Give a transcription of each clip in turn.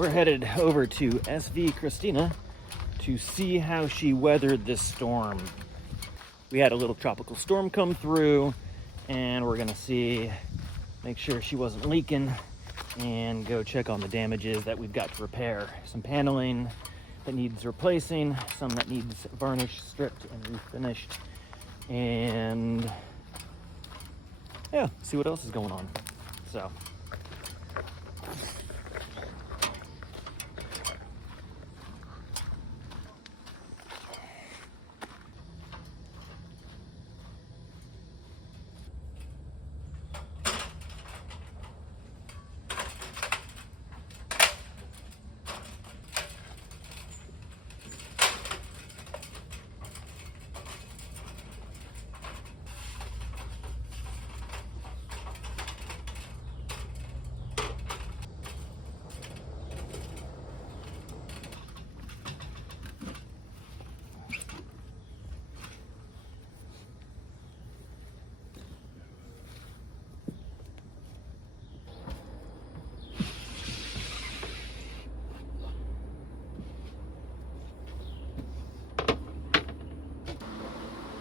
we're headed over to SV Christina to see how she weathered this storm. We had a little tropical storm come through, and we're gonna make sure she wasn't leaking, and go check on the damages that we've got to repair. Some paneling that needs replacing, some that needs varnish, stripped, and refinished, and yeah, see what else is going on. So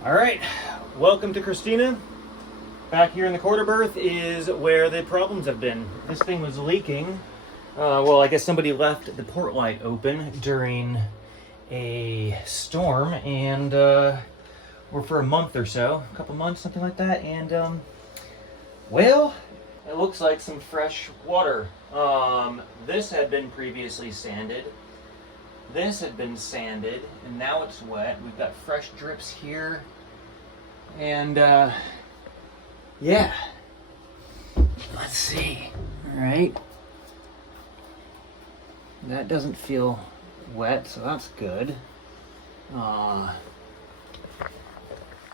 all right, welcome to Christina. Back here in the quarter berth is where the problems have been. This thing was leaking. Well, I guess somebody left the port light open during a storm, and or for a month or so, a couple months, something like that. And well, it looks like some fresh water. This had been previously sanded. This had been sanded, and now it's wet. We've got fresh drips here. And, yeah. Let's see. All right. That doesn't feel wet, so that's good. What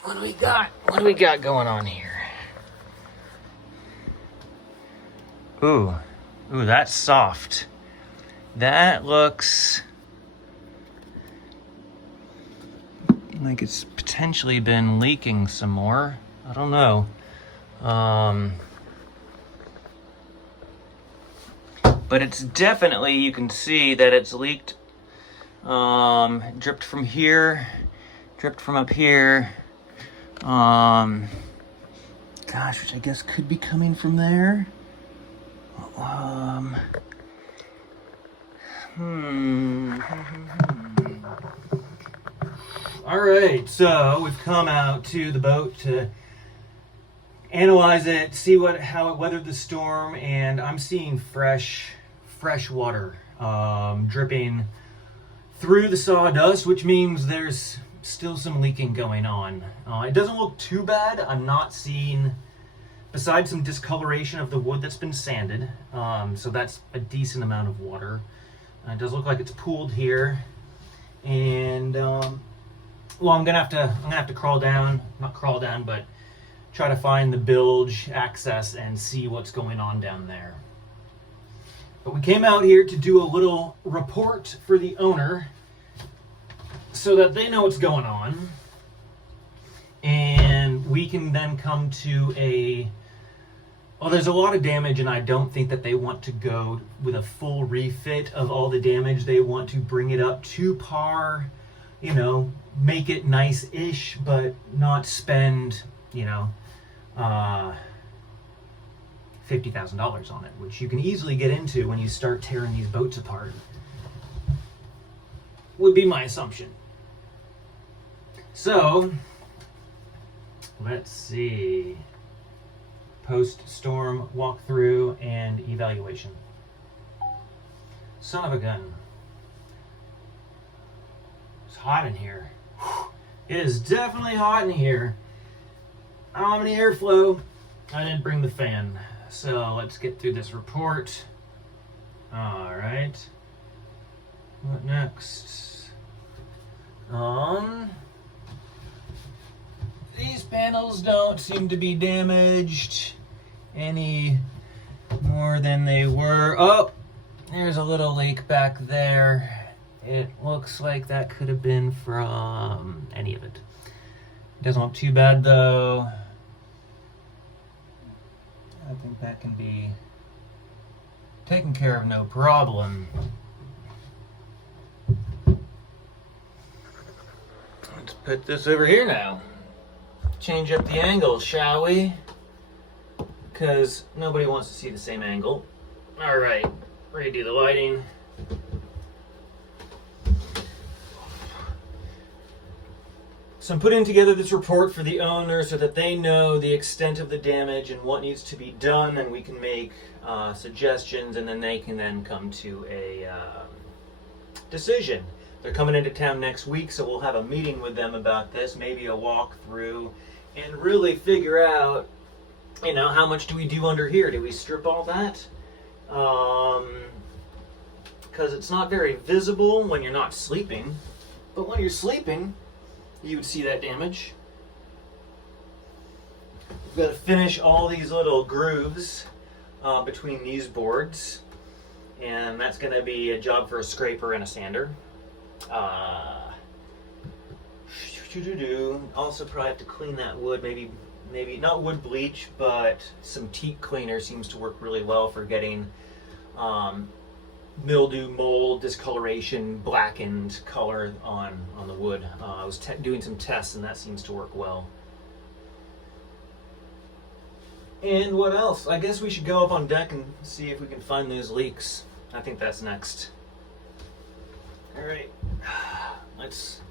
do we got? What do we got going on here? Ooh, that's soft. That looks like it's potentially been leaking some more. I don't know. But it's definitely, you can see that it's leaked. Dripped from here, dripped from up here. Gosh, which I guess could be coming from there. All right, so we've come out to the boat to analyze it, see how it weathered the storm, and I'm seeing fresh water dripping through the sawdust, which means there's still some leaking going on. It doesn't look too bad. I'm not seeing, besides some discoloration of the wood that's been sanded, so that's a decent amount of water. It does look like it's pooled here, and well, I'm gonna have to crawl down, not crawl down, but try to find the bilge access and see what's going on down there. But we came out here to do a little report for the owner so that they know what's going on, and we can then come to well, there's a lot of damage, and I don't think that they want to go with a full refit of all the damage. They want to bring it up to par, you know, make it nice-ish, but not spend, you know, $50,000 on it, which you can easily get into when you start tearing these boats apart, would be my assumption. So, let's see. Post-storm walkthrough and evaluation. Son of a gun. It's hot in here. It is definitely hot in here. I don't have any airflow. I didn't bring the fan. So let's get through this report. All right. What next? These panels don't seem to be damaged any more than they were. Oh, there's a little leak back there. It looks like that could have been from any of it. Doesn't look too bad though. I think that can be Taken care of, no problem. Let's put this over here now. Change up the angle, shall we? Because nobody wants to see the same angle. All right, redo the lighting. So I'm putting together this report for the owner so that they know the extent of the damage and what needs to be done, and we can make suggestions, and then they can then come to a decision. They're coming into town next week, so we'll have a meeting with them about this, maybe a walkthrough, and really figure out, you know, how much do we do under here? Do we strip all that? Because it's not very visible when you're not sleeping, but when you're sleeping, you would see that damage. We've got to finish all these little grooves between these boards, and that's going to be a job for a scraper and a sander. Also probably have to clean that wood, maybe not wood bleach, but some teak cleaner seems to work really well for getting mildew, mold, discoloration, blackened color on the wood. I was doing some tests and that seems to work well. And what else? I guess we should go up on deck and see if we can find those leaks. I think that's next. Alright, let's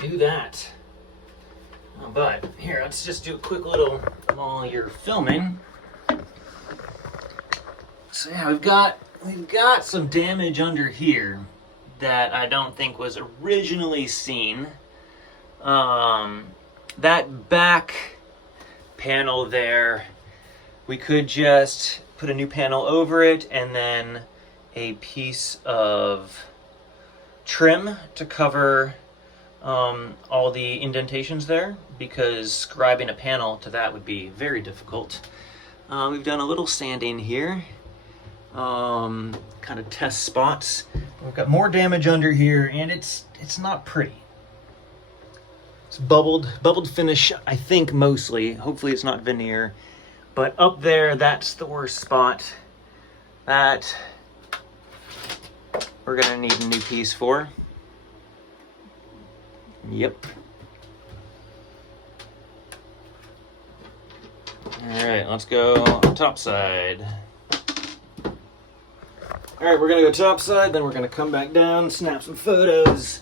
do that. But here, let's just do a quick little, while you're filming. So yeah, we've got some damage under here that I don't think was originally seen. That back panel there, we could just put a new panel over it and then a piece of trim to cover all the indentations there, because scribing a panel to that would be very difficult. We've done a little sanding here, kind of test spots. We've got more damage under here, and it's not pretty. It's bubbled finish, I think, mostly. Hopefully it's not veneer. But up there, that's the worst spot. That we're gonna need a new piece for. Yep. Alright, let's go topside. Alright, we're gonna go topside, then we're gonna come back down, snap some photos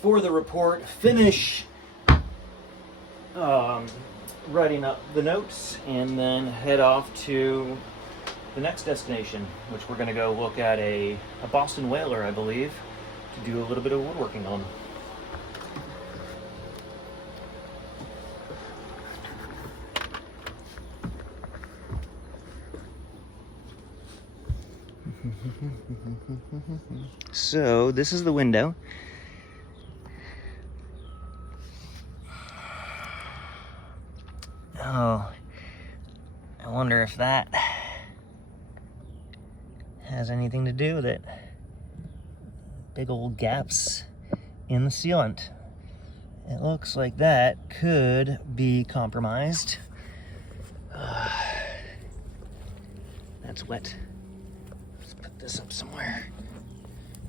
for the report, finish writing up the notes, and then head off to the next destination, which we're gonna go look at a Boston whaler, I believe, to do a little bit of woodworking on. So this is the window. Oh, I wonder if that has anything to do with it. Big old gaps in the sealant. It looks like that could be compromised. That's wet. Let's put this up somewhere.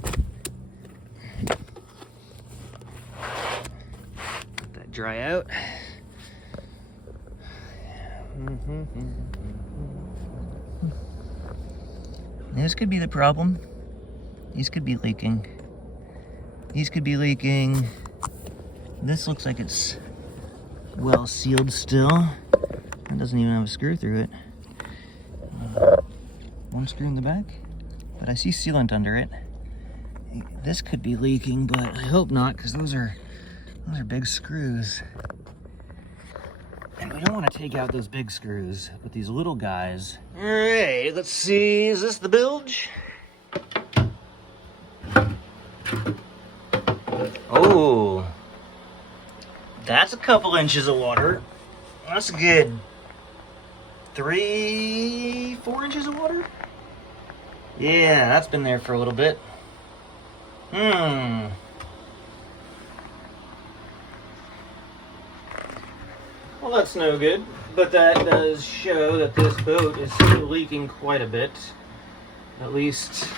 Let that dry out. This could be the problem. These could be leaking. These could be leaking. This looks like it's well sealed still. It doesn't even have a screw through it. One screw in the back, but I see sealant under it. This could be leaking, but I hope not, because those are big screws. And we don't want to take out those big screws with these little guys. All right, let's see. Is this the bilge? Oh, that's a couple inches of water. That's a good 3-4 inches of water. Yeah, that's been there for a little bit. Well, that's no good, but that does show that this boat is still leaking quite a bit. at least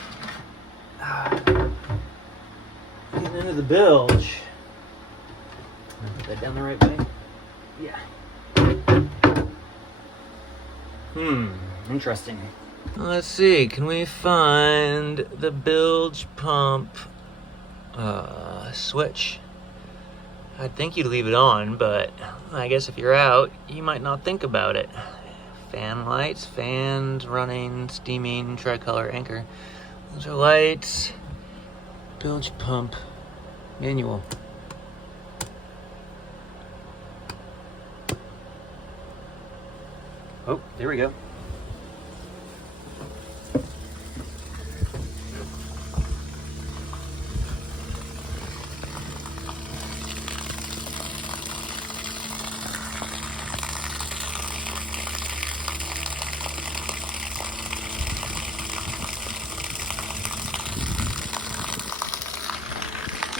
getting into the bilge. Put that down the right way. Yeah. Interesting. Let's see, can we find the bilge pump switch? I'd think you'd leave it on, but I guess if you're out, you might not think about it. Fan lights, fans running, steaming, tricolor anchor. Those are lights. Bilge pump manual. Oh, there we go.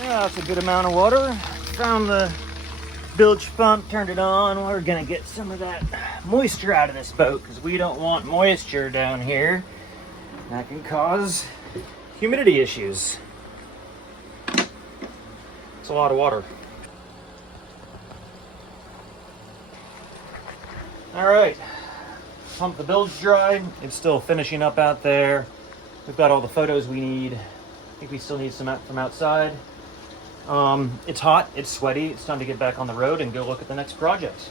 Yeah, that's a good amount of water. Found the bilge pump, turned it on. We're gonna get some of that moisture out of this boat because we don't want moisture down here. That can cause humidity issues. It's a lot of water. All right, pump the bilge dry. It's still finishing up out there. We've got all the photos we need. I think we still need some from outside. It's hot, it's sweaty. It's time to get back on the road and go look at the next project.